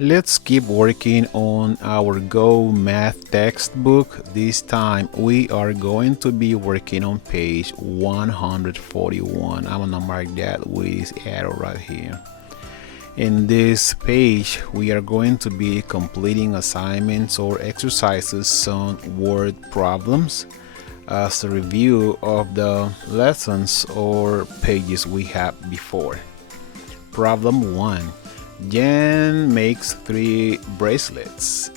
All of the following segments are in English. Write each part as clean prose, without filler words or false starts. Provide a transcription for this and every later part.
Let's keep working on our GOMath textbook. This time we are going to be working on page 141. I'm gonna mark that with this arrow right here. In this page, we are going to be completing assignments or exercises, some word problems as a review of the lessons or pages we had before. Problem 1. Jen makes 3 bracelets.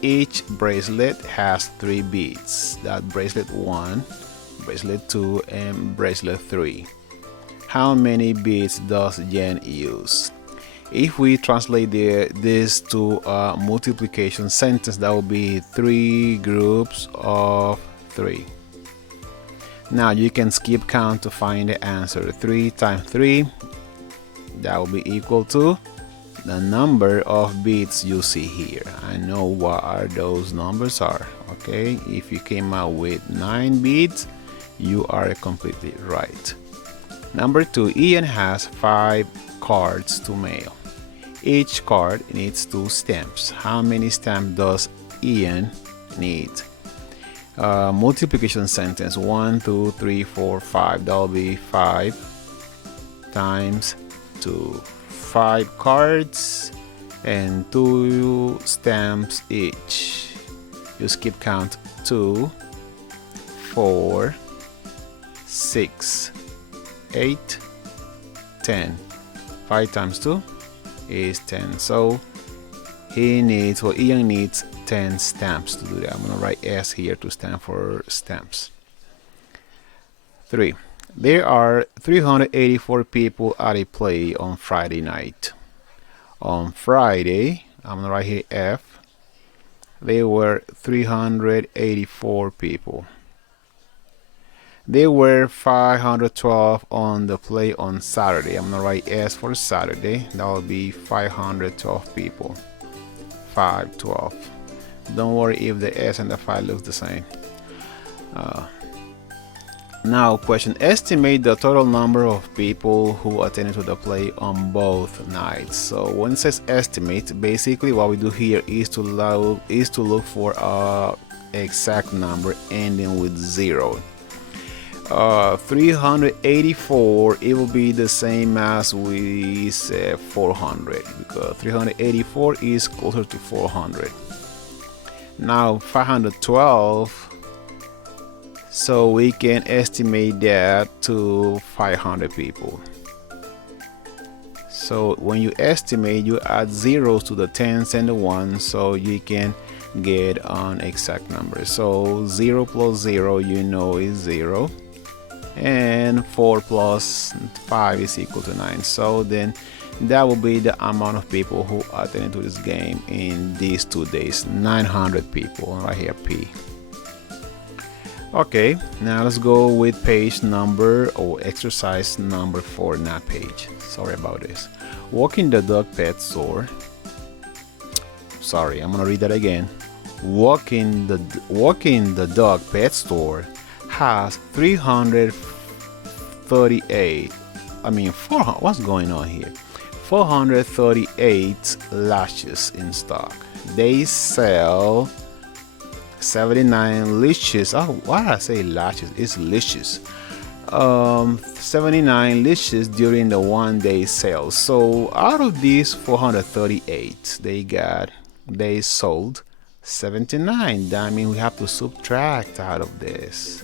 Each bracelet has 3 beads. That bracelet 1, bracelet 2, and bracelet 3. How many beads does Jen use? If we translate this to a multiplication sentence, that would be 3 groups of 3. Now you can skip count to find the answer. 3 times 3, that will be equal to the number of beads you see here. I know what are those numbers are. Okay, if you came out with 9 beads, you are completely right. Number 2, Ian has 5 cards to mail. Each card needs 2 stamps. How many stamps does Ian need? Multiplication sentence 1, 2, 3, 4, 5. That'll be 5 times 2. 5 cards and 2 stamps each. You skip count 2, 4, 6, 8, 10. 5 times 2 is 10. So Ian needs 10 stamps to do that. I'm gonna write S here to stand for stamps. 3. There are 384 people at a play on Friday night. On Friday, I'm gonna write here F. There were 384 people. There were 512 on the play on Saturday. I'm gonna write S for Saturday. That will be 512 people. 512. Don't worry if the S and the 5 looks the same. Now, question: estimate the total number of people who attended to the play on both nights. So when it says estimate, basically what we do here is to look for a exact number ending with 0. 384, it will be the same as we said 400, because 384 is closer to 400. Now 512, so we can estimate that to 500 people. So when you estimate, you add zeros to the tens and the ones, so you can get an exact number. So 0 plus 0, you know, is 0, and 4 plus 5 is equal to 9. So then that will be the amount of people who attended to this game in these 2 days. 900 people, right here, P. Okay, now let's go with page number or exercise number 4, not page. Sorry about this. Walking the dog pet store. Sorry, I'm gonna read that again. Walking the dog pet store has 338. I mean 400. What's going on here? 438 lashes in stock. They sell 79 leashes. Oh, why did I say lashes? It's leashes. 79 leashes during the 1-day sale. So out of these 438, they sold 79. That means we have to subtract out of this.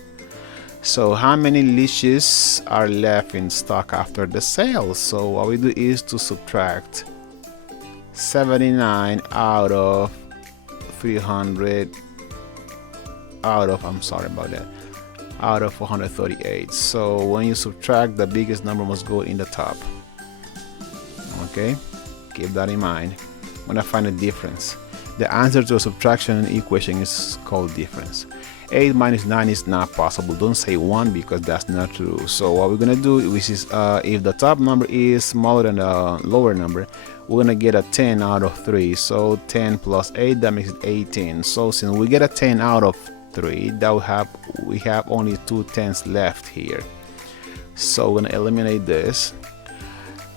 So how many leashes are left in stock after the sale? So what we do is to subtract 79 out of 300 out of 438. So when you subtract, the biggest number must go in the top. Okay, keep that in mind when I find a difference. The answer to a subtraction equation is called difference. 8 minus 9 is not possible. Don't say 1 because that's not true. So what we're gonna do, which is if the top number is smaller than the lower number, we're gonna get a 10 out of 3. So 10 plus 8, that makes it 18. So since we get a 10 out of 3, that we have only 2 tenths left here. So we're gonna eliminate this.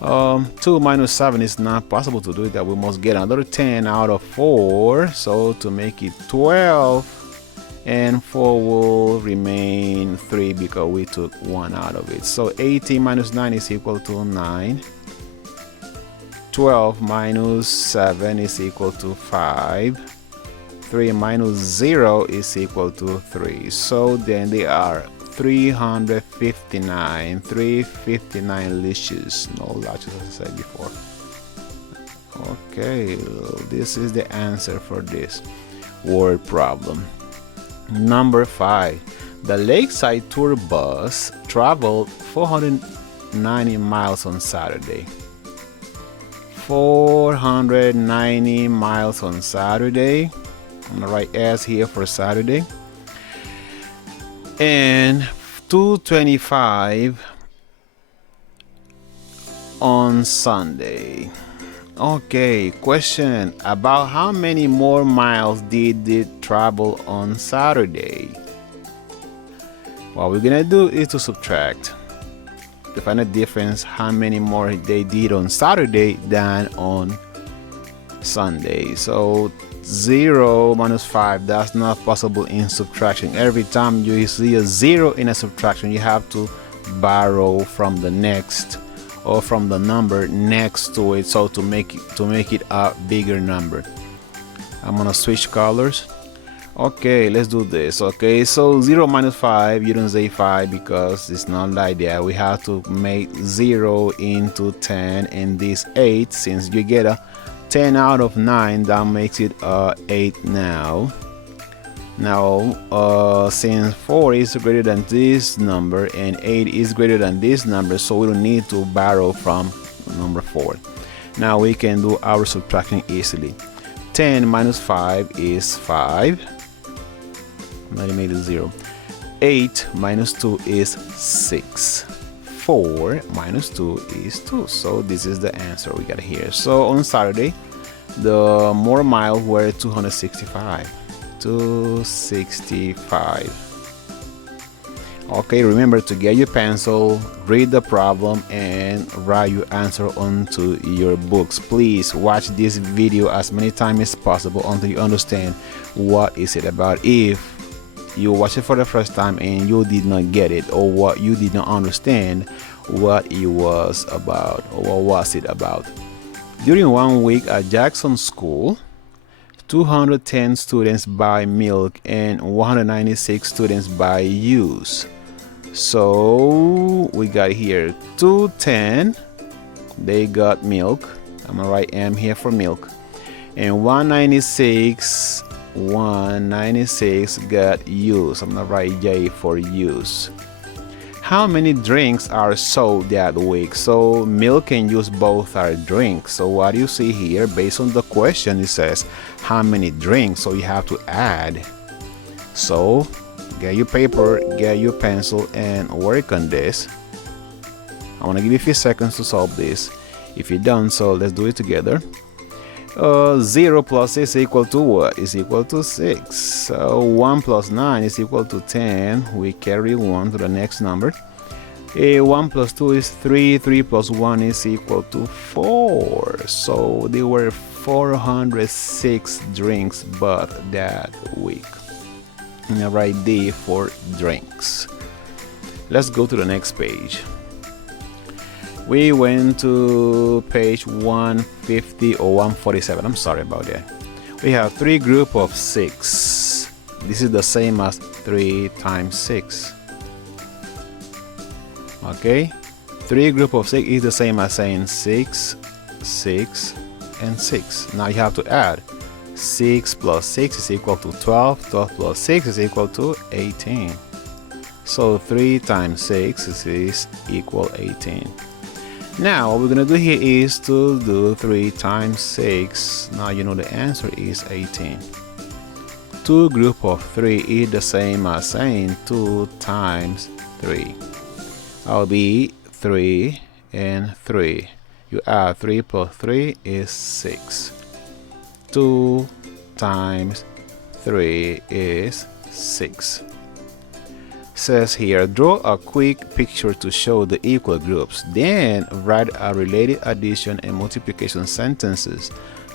2 minus 7 is not possible to do that. We must get another 10 out of 4, so to make it 12, and 4 will remain 3 because we took 1 out of it. So 18 minus 9 is equal to 9. 12 minus 7 is equal to 5. 3 minus 0 is equal to 3. So then they are 359 leashes. No latches, as I said before. Okay, this is the answer for this word problem. Number 5. The Lakeside Tour bus traveled 490 miles on Saturday. 490 miles on Saturday. I'm gonna write S here for Saturday. And 225 on Sunday. Okay, question about how many more miles did it travel on Saturday? What we're gonna do is to subtract to find the difference how many more they did on Saturday than on Sunday. So 0 minus 5, that's not possible in subtraction. Every time you see a 0 in a subtraction, you have to borrow from the next or from the number next to it, so to make it a bigger number. I'm gonna switch colors. Okay, let's do this. Okay, so 0 minus 5, you don't say 5 because it's not like that. We have to make 0 into 10, and this 8, since you get a 10 out of 9, that makes it 8 now. Now, since 4 is greater than this number and 8 is greater than this number, so we don't need to borrow from number 4. Now we can do our subtraction easily. 10 minus 5 is 5. Now you made it 0. 8 minus 2 is 6. 4 minus 2 is 2. So this is the answer we got here. So on Saturday, the more miles were 265. 265. Okay, remember to get your pencil, read the problem, and write your answer onto your books. Please watch this video as many times as possible until you understand what is it about. If you watch it for the first time and you did not get it, or what you did not understand what it was about, or what was it about. During 1 week at Jackson School, 210 students buy milk and 196 students buy use. So we got here 210, they got milk. I'm gonna write M here for milk. And 196 got use. I'm gonna write J for use. How many drinks are sold that week? So milk and juice both are drinks. So what you see here, based on the question, it says how many drinks. So you have to add. So get your paper, get your pencil, and work on this. I want to give you a few seconds to solve this. If you're done, so let's do it together. 0 plus 6 is equal to what? Is equal to 6. So 1 plus 9 is equal to 10. We carry 1 to the next number. 1 plus 2 is 3. 3 plus 1 is equal to 4. So there were 406 drinks bought that week. Now write D for drinks. Let's go to the next page. We went to page 150 or 147. I'm sorry about that. We have 3 group of 6. This is the same as 3 times 6. Okay, 3 group of 6 is the same as saying 6, 6, and 6. Now you have to add. 6 plus 6 is equal to 12. 12 plus 6 is equal to 18. So 3 times 6 is equal 18. Now what we're gonna do here is to do 3 times 6. Now you know the answer is 18. 2 group of 3 is the same as saying 2 times 3. I'll be 3 and 3. You add 3 plus 3 is 6. 2 times 3 is 6. Says here, draw a quick picture to show the equal groups. Then write a related addition and multiplication sentences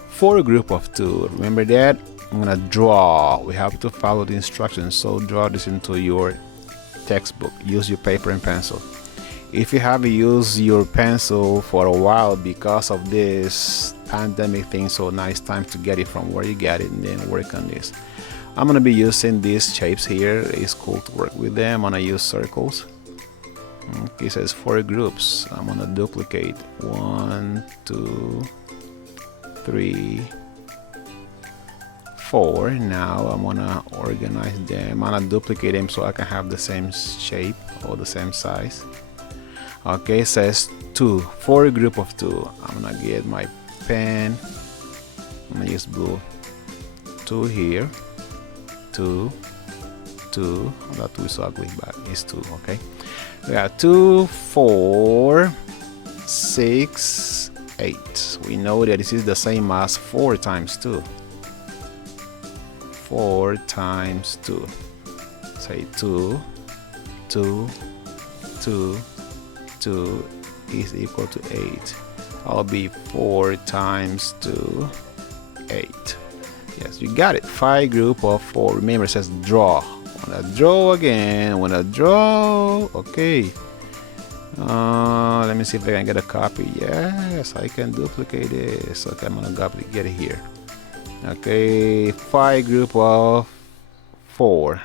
for a group of 2. Remember that? I'm gonna draw. We have to follow the instructions. So draw this into your textbook. Use your paper and pencil. If you haven't used your pencil for a while because of this pandemic thing, so now it's time to get it from where you got it and then work on this. I'm gonna be using these shapes here. It's cool to work with them. I'm gonna use circles. Okay, it says 4 groups. I'm gonna duplicate 1, 2, 3, 4. Now I'm gonna organize them. I'm gonna duplicate them so I can have the same shape or the same size. Okay, it says 2, 4 group of 2. I'm gonna get my pen. I'm gonna use blue. 2 here. 2, 2. That 2 is so ugly, but it's 2. Okay, we got 2, 4, 6, 8. We know that this is the same as 4 times 2. 4 times 2. Say 2, 2, 2, 2 is equal to 8. I'll be 4 times 2, 8. Yes, you got it. 5 group of 4. Remember, it says draw. Wanna draw again. Wanna draw. Okay. Let me see if I can get a copy. Yes, I can duplicate this. Okay, I'm gonna get it here. Okay, 5 group of 4.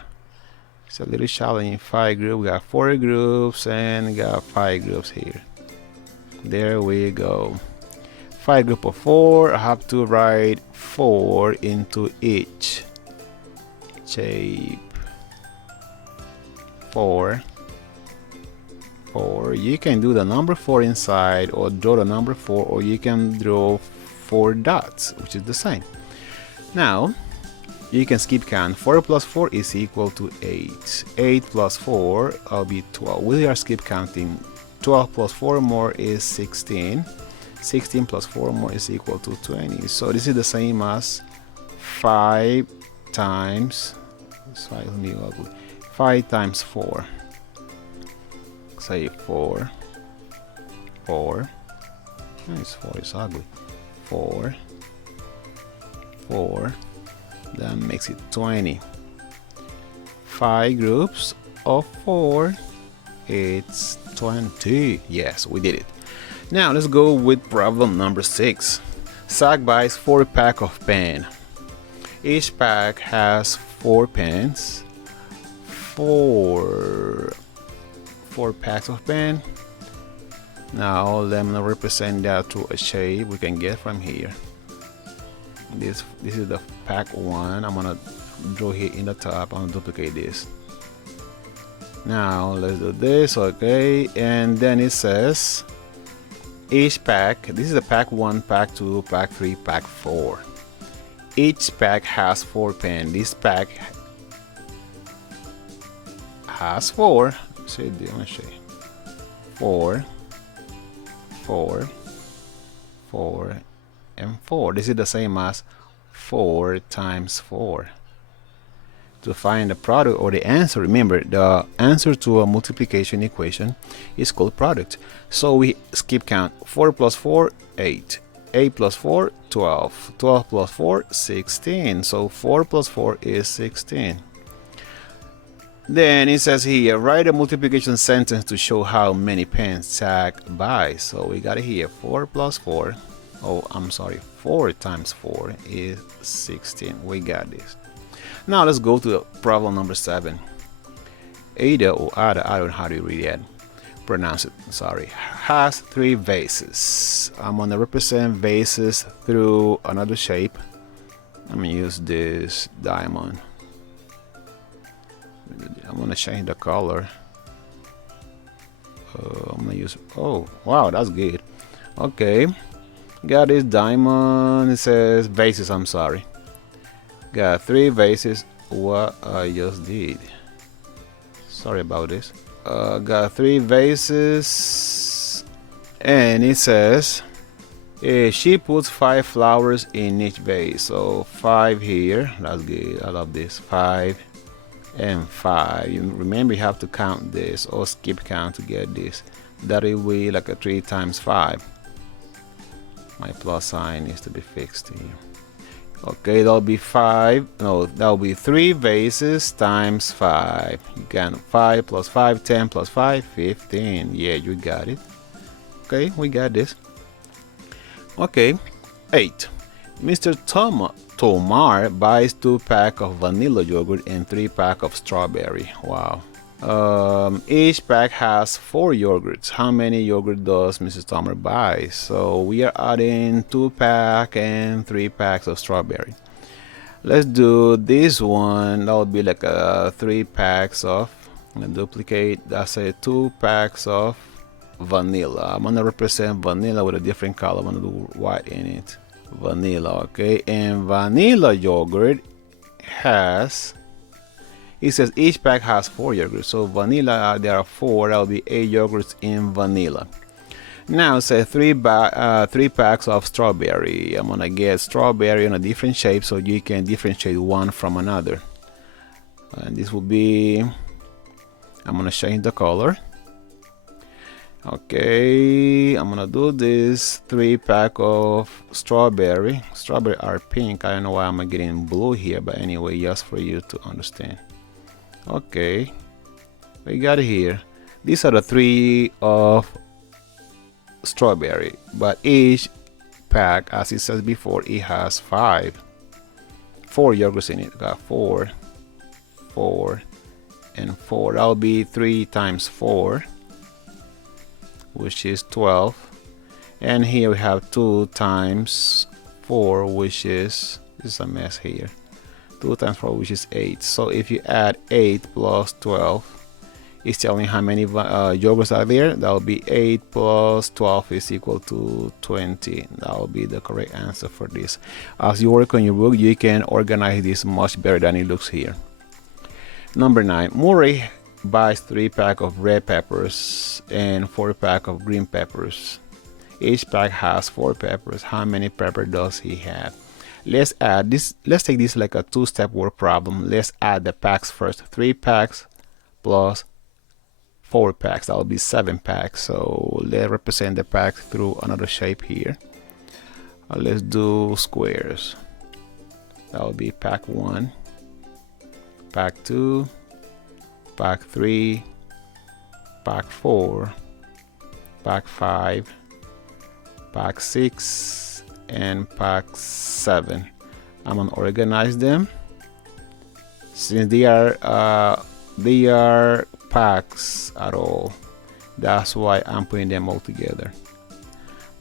It's a little challenging. 5 group. We got 4 groups and we got 5 groups here. There we go. 5 group of 4. I have to write 4 into each shape. 4. 4. You can do the number 4 inside or draw the number 4, or you can draw 4 dots, which is the same. Now you can skip count. 4 plus 4 is equal to 8. 8 plus 4 will be 12. We are skip counting. 12 plus 4 more is 16. 16 plus 4 more is equal to 20. So this is the same as 5 times 5 times 4. Say 4. 4. This 4 is ugly. 4. 4. That makes it 20. 5 groups of 4. It's 20. Yes, we did it. Now let's go with problem number 6. Zach buys 4 packs of pen. Each pack has 4 pens. 4 packs of pen. Now let me represent that to a shape we can get from here. This is the pack 1. I'm gonna draw here in the top. I'm gonna duplicate this. Now let's do this. Okay, and then it says each pack, this is the pack 1, pack 2, pack 3, pack 4. Each pack has 4 pens. This pack has 4. See, let me show you. 4, 4, 4, and 4. This is the same as 4 times 4. To find the product or the answer, remember the answer to a multiplication equation is called product. So we skip count. 4 plus 4, 8. 8 plus 4, 12. 12 plus 4, 16. So 4 plus 4 is 16. Then it says here, write a multiplication sentence to show how many pens Zach buys. So we got it here. 4 plus 4. Oh, I'm sorry. 4 times 4 is 16. We got this. Now let's go to problem number 7. Ada or Ada, I don't know how to read that. Pronounce it, sorry. Has 3 vases. I'm gonna represent vases through another shape. I'm gonna use this diamond. I'm gonna change the color. I'm gonna use, oh wow, that's good. Okay, got this diamond. It says vases, I'm sorry. Got 3 vases. What I just did, sorry about this. Got 3 vases, and it says she puts 5 flowers in each vase. So 5 here, that's good. I love this. 5, and 5. You remember, you have to count this or skip count to get this. That will be like a 3 times 5. My plus sign needs to be fixed here. Okay, that'll be 5. No, that'll be 3 vases times 5. You can 5 plus 5, 10 plus 5, 15. Yeah, you got it. Okay, we got this. Okay, 8. Mr. Tomar buys 2 packs of vanilla yogurt and 3 packs of strawberry. Wow. Each pack has 4 yogurts. How many yogurt does Mrs. Tomar buy? So we are adding 2 packs and 3 packs of strawberry. Let's do this one. That would be like 3 packs of. I'm gonna duplicate. That's 2 packs of vanilla. I'm gonna represent vanilla with a different color. I'm gonna do white in it. Vanilla, okay. And vanilla yogurt has. It says each pack has 4 yogurts. So vanilla, there are 4. That will be 8 yogurts in vanilla. Now say 3 packs of strawberry. I'm gonna get strawberry in a different shape so you can differentiate one from another. And this will be. I'm gonna change the color. Okay, I'm gonna do this 3 pack of strawberry. Strawberry are pink. I don't know why I'm getting blue here, but anyway, just for you to understand. Okay, we got it here. These are the 3 of strawberry, but each pack, as it says before, it has 4 yogurts in it. Got 4, 4, and 4. That'll be 3 times 4, which is 12. And here we have 2 times 4, which is, this is a mess here. 2 times 4, which is 8. So if you add 8 plus 12, it's telling me how many yogurts are there. That will be 8 plus 12 is equal to 20. That will be the correct answer for this. As you work on your book, you can organize this much better than it looks here. Number 9. Murray buys 3 packs of red peppers and 4 packs of green peppers. Each pack has 4 peppers. How many peppers does he have? Let's add this. Let's take this like a 2-step word problem. Let's add the packs first. 3 packs plus 4 packs. That will be 7 packs. So let's represent the pack through another shape here. Let's do squares. That will be pack 1, pack 2, pack 3, pack 4, pack 5, pack 6, and pack 7. I'm gonna organize them since they are packs at all. That's why I'm putting them all together.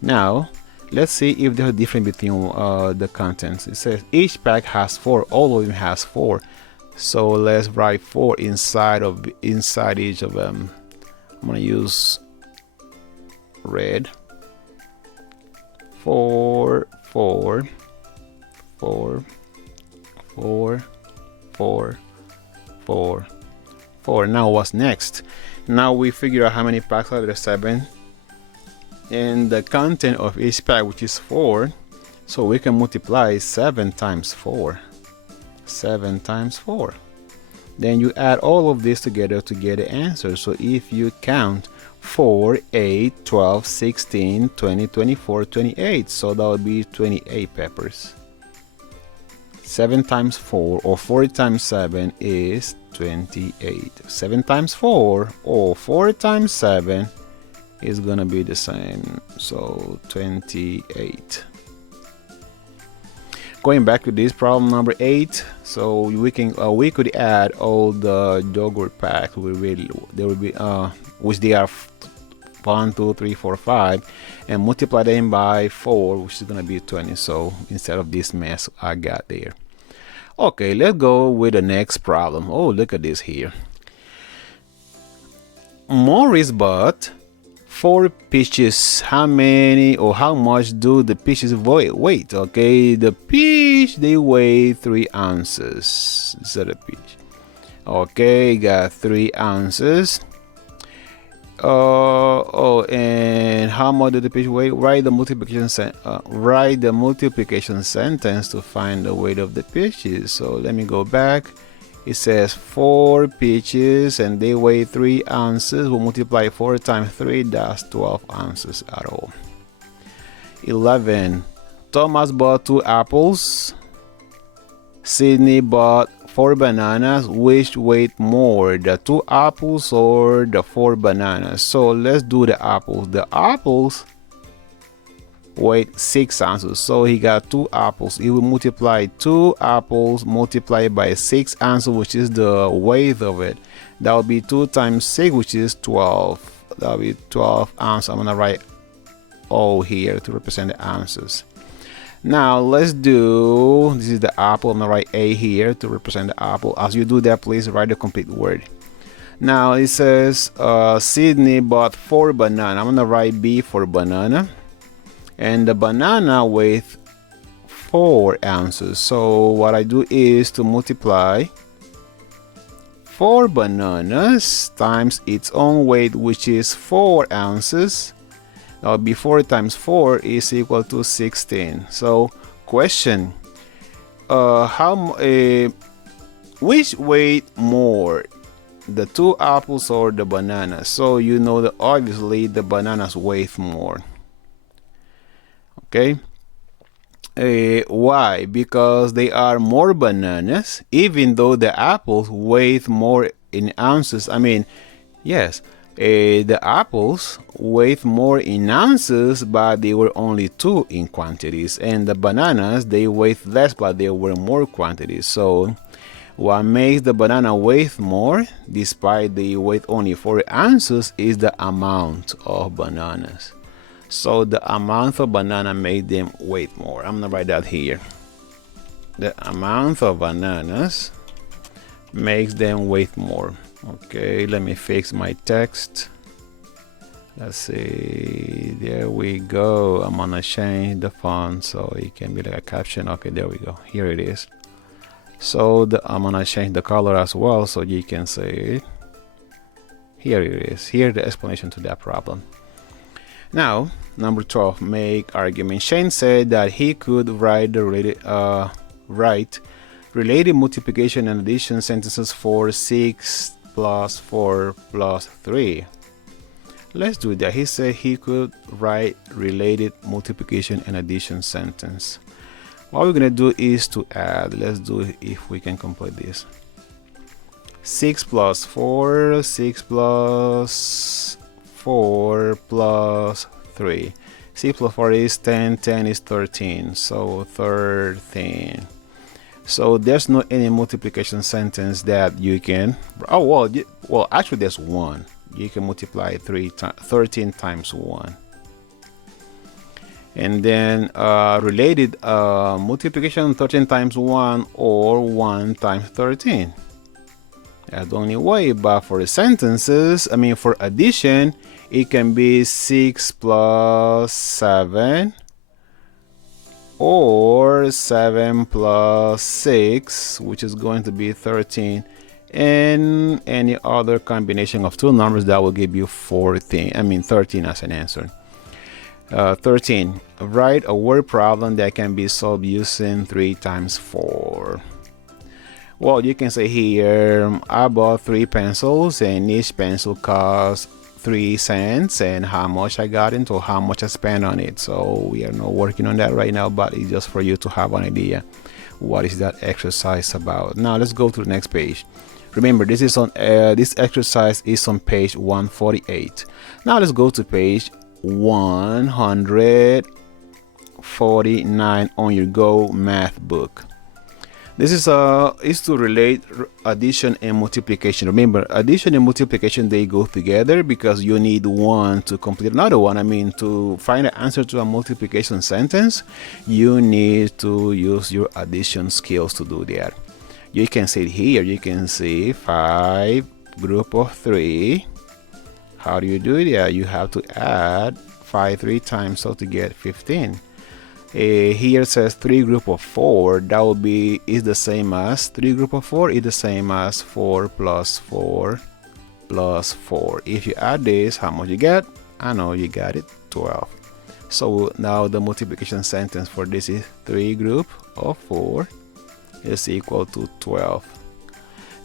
Now let's see if there's a difference between the contents. It says each pack has 4. All of them has 4. So let's write 4 inside each of them. I'm gonna use red. 4, 4, 4, 4, 4, 4, 4. Now what's next? Now we figure out how many packs are there. 7. And the content of each pack, which is 4. So we can multiply 7 times 4. 7 times 4. Then you add all of this together to get the answer. So if you count 4, 8, 12, 16, 20, 24, 28. So that would be 28 peppers. 7 times 4 or 4 times 7 is 28. 7 times 4 or 4 times 7 is gonna be the same. So 28. Going back to this problem number 8, so we could add all the yogurt packs. There will be which they are 1, 2, 3, 4, 5, and multiply them by 4, which is gonna be 20. So instead of this mess I got there. Okay, let's go with the next problem. Oh, look at this here. Maurice bought 4 peaches. How many or how much do the peaches weigh? Okay, the peach, they weigh 3 ounces. Is that a peach? Okay, got 3 ounces. And how much do the peach weigh? Write the multiplication sentence to find the weight of the peaches. So let me go back It says 4 peaches and they weigh 3 ounces. We'll multiply 4 times 3, that's 12 ounces at all. 11. Thomas bought 2 apples. Sydney bought 4 bananas. Which weighed more, the 2 apples or the 4 bananas? So let's do the apples. The apples weighed 6 ounces, so he got 2 apples. He will multiply 2 apples multiplied by 6 ounces, which is the weight of it. That will be 2 times 6, which is 12. That will be 12 ounces. I'm gonna write O here to represent the ounces. Now let's do, this is the apple. I'm gonna write A here to represent the apple. As you do that, please write the complete word. Now it says Sydney bought 4 bananas. I'm gonna write B for banana. And the banana weighs 4 ounces. So what I do is to multiply 4 bananas times its own weight, which is 4 ounces. Now, 4 times 4 is equal to 16. So, question: which weighed more, the 2 apples or the bananas? So you know that obviously the bananas weigh more. Okay. Why? Because they are more bananas, even though the apples weigh more in ounces. I mean, yes, the apples weigh more in ounces, but they were only 2 in quantities, and the bananas, they weigh less, but they were more quantities. So what makes the banana weigh more, despite they weigh only 4 ounces, is the amount of bananas. So the amount of banana made them weigh more. I'm gonna write that here. The amount of bananas makes them weigh more. Okay, let me fix my text. Let's see, there we go. I'm gonna change the font so it can be like a caption. Okay, there we go, here it is. So I'm gonna change the color as well so you can see it. Here it is, here's the explanation to that problem. Now, number 12, make argument. Shane said that he could write the related multiplication and addition sentences for 6 plus 4 plus 3. Let's do that. He said he could write related multiplication and addition sentence. What we're gonna do is to add. Let's do it if we can complete this. 6 plus 4, 6 plus 4 plus 3. 6 plus 4 is 10, 10 is 13, so 13. So there's no any multiplication sentence that you can, well actually there's one. You can multiply 13 times 1. And then related multiplication, 13 times 1 or 1 times 13. That's the only way. But for the sentences, I mean for addition, it can be 6 plus 7 or 7 plus 6, which is going to be 13, and any other combination of two numbers that will give you 13 as an answer. 13. Write a word problem that can be solved using 3 times 4. Well, you can say here, I bought 3 pencils and each pencil cost 3 cents, and how much I got into, how much I spent on it. So we are not working on that right now, but it's just for you to have an idea what is that exercise about. Now let's go to the next page. Remember, this is on this exercise is on page 148. Now let's go to page 149 on your GOMath book. This is to relate addition and multiplication. Remember, addition and multiplication, they go together because you need one to complete another one. I mean, to find the answer to a multiplication sentence, you need to use your addition skills to do that. You can see it here. You can see 5 group of 3. How do you do that? You have to add 5 3 times, so to get 15. Here it says 3 group of 4. That will be is the same as 3 group of 4 is the same as 4 plus 4 plus 4. If you add this, how much you get? I know you got it, 12. So now the multiplication sentence for this is 3 group of 4 is equal to 12.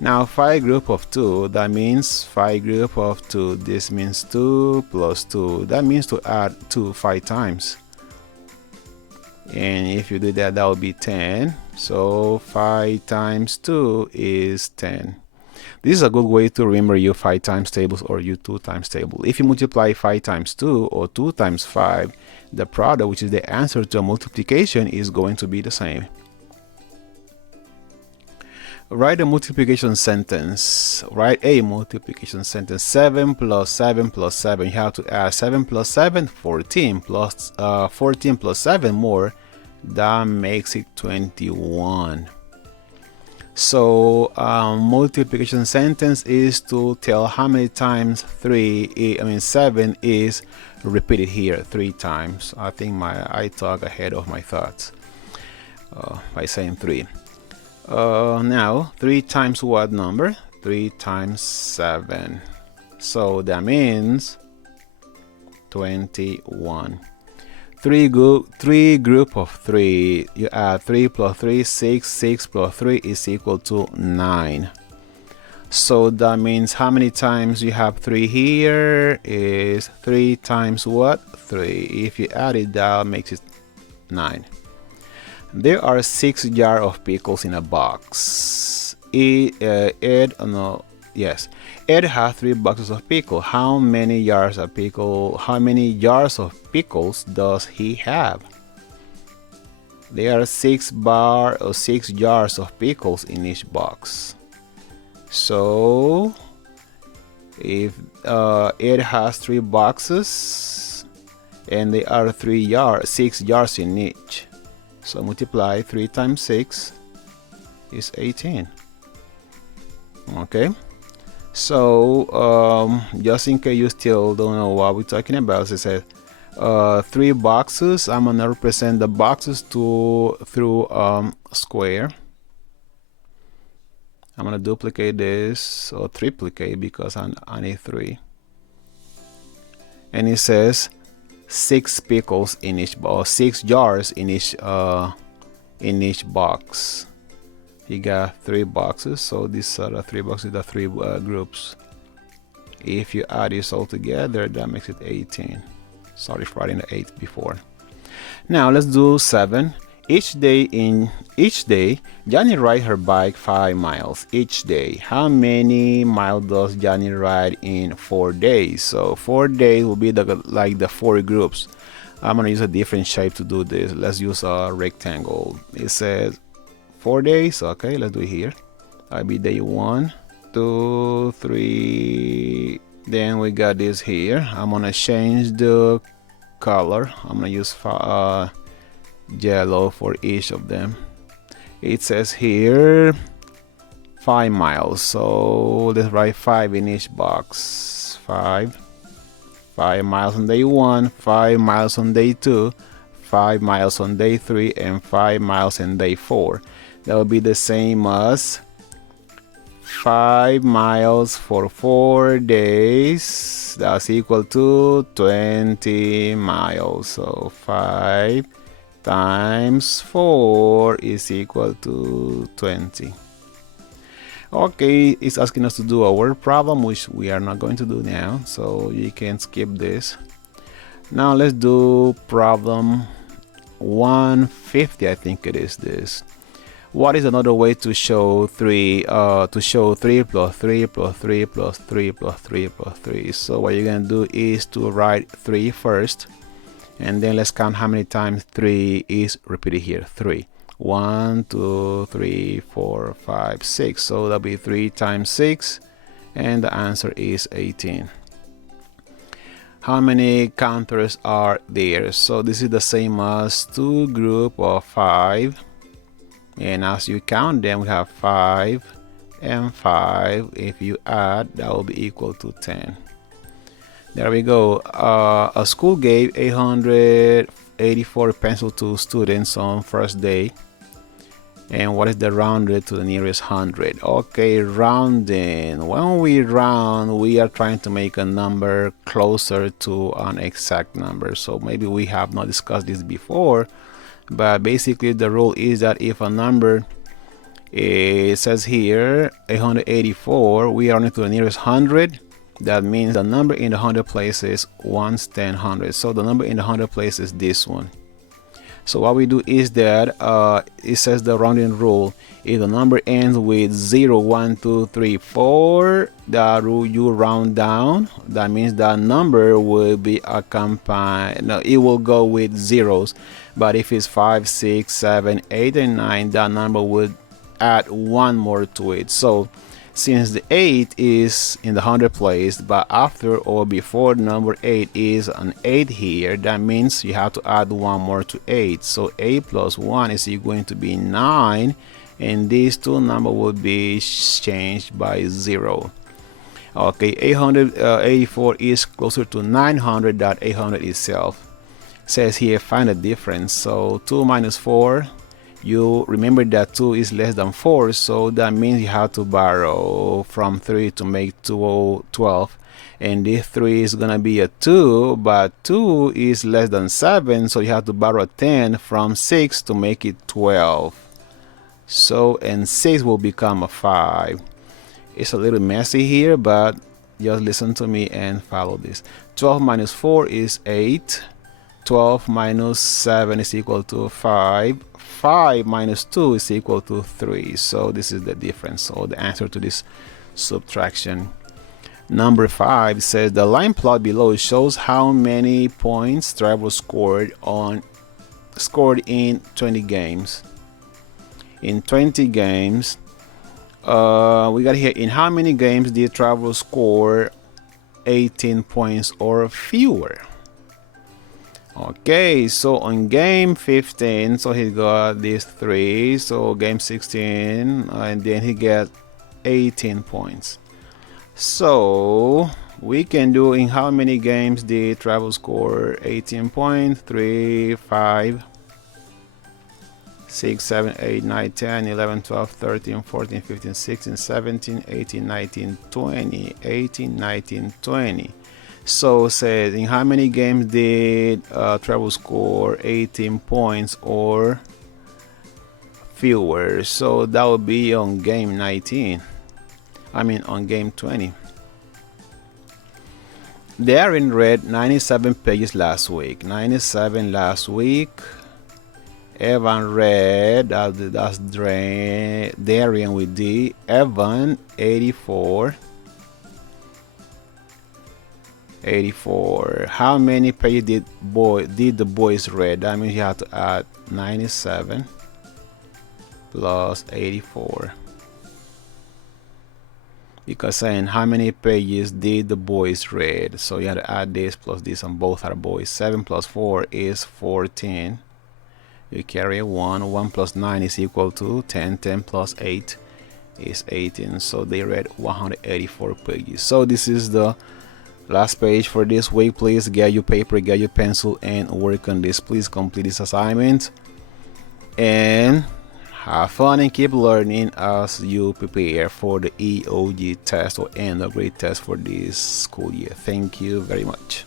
Now 5 group of 2, that means 5 group of 2. This means 2 plus 2. That means to add 2 5 times. And if you do that, that would be 10. So 5 times 2 is 10. This is a good way to remember your 5 times tables or your 2 times table. If you multiply 5 times 2 or 2 times 5, the product, which is the answer to a multiplication, is going to be the same. Write a multiplication sentence. Write a multiplication sentence. 7 plus 7 plus 7. You have to add 7 plus 7, 14 plus 14 plus 7 more. That makes it 21. So multiplication sentence is to tell how many times 7 is repeated here 3 times. I think I talk ahead of my thoughts by saying 3. Now 3 times what number? 3 times 7. So that means 21. 3 group of 3. You add 3 plus 3, 6. 6 plus 3 is equal to 9. So that means how many times you have 3 here is 3 times what? 3. If you add it, that makes it 9. There are 6 jars of pickles in a box. Ed has 3 boxes of pickle. How many jars of pickles does he have? There are 6 jars of pickles in each box. So if Ed has 3 boxes and there are 6 jars in each. So multiply 3 times 6 is 18. Okay. So just in case you still don't know what we're talking about, it says 3 boxes. I'm gonna represent the boxes through a square. I'm gonna duplicate this or triplicate because I need 3. And it says 6 pickles in each, or 6 jars in each box. He got 3 boxes, so these are the 3 boxes, the 3 groups. If you add this all together, that makes it 18. Sorry for writing the 8 before. Now let's do 7. Each day, Johnny rides her bike 5 miles each day. How many miles does Johnny ride in 4 days? So 4 days will be like the 4 groups. I'm gonna use a different shape to do this. Let's use a rectangle. It says 4 days. Okay, let's do it here. That'll be day 1, 2, 3. Then we got this here. I'm gonna change the color. I'm gonna use yellow for each of them. It says here 5 miles, so let's write 5 in each box. 5 miles on day 1, 5 miles on day 2, 5 miles on day 3, and 5 miles on day 4. That will be the same as 5 miles for 4 days. That's equal to 20 miles. So 5 times 4 is equal to 20. Okay, it's asking us to do a word problem, which we are not going to do now, so you can skip this. Now let's do problem 150. I think it is this. What is another way to show 3 plus 3 plus 3 plus 3 plus 3 plus 3? So what you're gonna do is to write 3 first, and then let's count how many times 3 is repeated here. 3. 1, 2, 3, 4, 5, 6. So that'll be 3 times 6, and the answer is 18. How many counters are there? So this is the same as 2 group of 5, and as you count them, we have 5 and 5. If you add, that will be equal to 10. There we go. A school gave 884 pencils to students on first day. And what is the rounded to the nearest 100? Okay, rounding. When we round, we are trying to make a number closer to an exact number. So maybe we have not discussed this before, but basically the rule is that if a number It says here 884. We are only to the nearest 100. That means the number in the 100 place is 1, 10, 100. So the number in the 100 place is this one. So what we do is that it says the rounding rule. If the number ends with 0, 1, 2, 3, 4, that rule you round down. That means that number will be accompanied. No, it will go with zeros. But if it's 5, 6, 7, 8, and 9, that number would add one more to it. So since the 8 is in the 100 place, but after or before number 8 is an 8 here, that means you have to add one more to 8. So 8 plus 1 is going to be 9, and these two numbers will be changed by 0. Okay, 884 is closer to 900 than 800 itself. Says here find the difference. So 2 minus 4, you remember that 2 is less than 4, so that means you have to borrow from 3 to make 12, and this 3 is gonna be a 2, but 2 is less than 7, so you have to borrow 10 from 6 to make it 12. So, and 6 will become a 5. It's a little messy here, but just listen to me and follow this. 12 minus 4 is 8. 12 minus 7 is equal to 5. 5 minus 2 is equal to 3. So this is the difference, so the answer to this subtraction. Number 5 says the line plot below shows how many points Trevor scored in 20 games. In 20 games, we got here, in how many games did Trevor score 18 points or fewer? Okay, so on game 15, so he got these 3, so game 16, and then he got 18 points. So we can do, in how many games did Trevor score 18 points? 3, 5, 6, 7, 8, 9, 10, 11, 12, 13, 14, 15, 16, 17, 18, 19, 20, 18, 19, 20. So says, in how many games did Trevor score 18 points or fewer? So that would be on game 19. I mean on game 20. Darren read 97 pages last week. 97 last week. Evan read, that's Darian with D. Evan 84. 84. How many pages did the boys read? That means you have to add 97 plus 84. Because saying how many pages did the boys read, so you have to add this plus this, and both are boys. 7 plus 4 is 14. You carry a 1. 1 plus 9 is equal to 10. 10 plus 8 is 18. So they read 184 pages. So this is the last page for this week. Please get your paper, get your pencil, and work on this. Please complete this assignment and have fun and keep learning as you prepare for the EOG test or end of grade test for this school year. Thank you very much.